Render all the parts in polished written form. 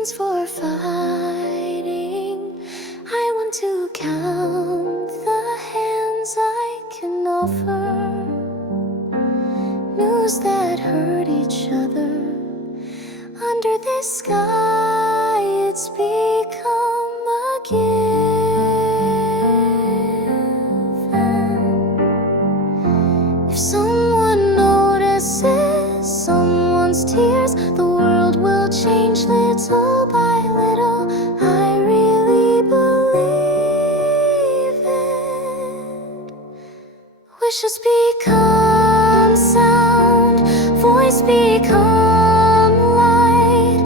reasons for fighting. I want to count the hands I can offer. News that hurt each other. Under this sky, it's become a given. If someone notices someone's tears, the world will change little by little. I really believe it. Wishes become sound, voice become light.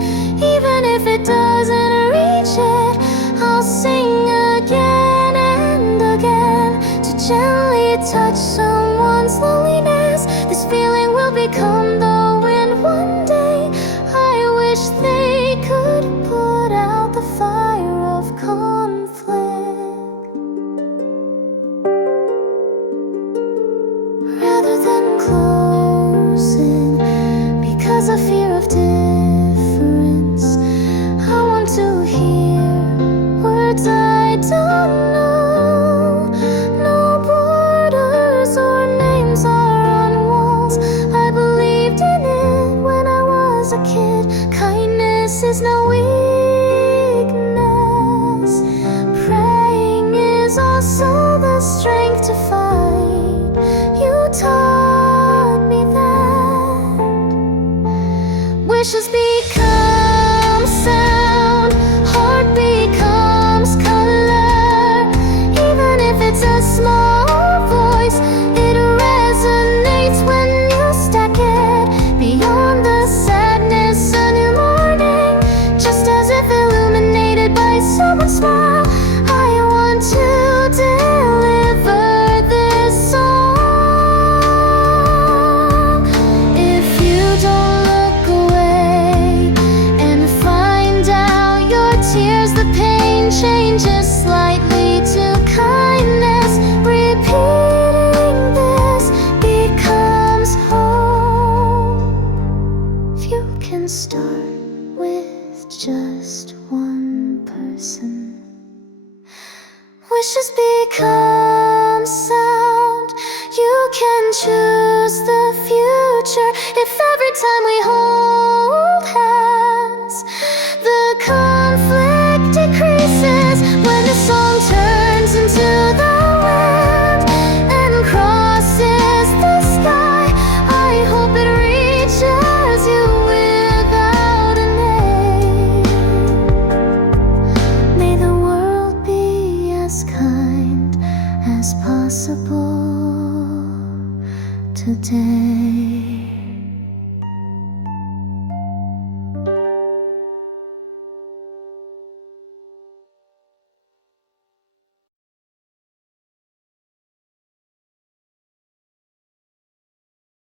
Even if it doesn't reach it, I'll sing again and again to gently touch someone's loneliness. This feeling will become the wind one day. I wish they could put out the fire of conflict rather than closing because of fear of difference. I want to hear words I don't know. No borders or names are on walls. I believed in it when I was a kid. Kindness is no weakness. Praying is also the strength to fight. You taught me that. Wishes become sound, heart becomes color. Even if it's a small voice, it resonates when you stack it. Beyond the sadness, a new morning, just as if illuminated by someone's smile. I want to deliver this song. If you don't look away and find out your tears, the pain changes slightly to kindness. Repeating this becomes hope. If you can start with just one person, wishes become sound. You can choose the future if every time we hold hands, the conflict decreases. When the song turns into the wind and crosses the sky, I hope it reaches you without a name. May the world be as kind as possible today.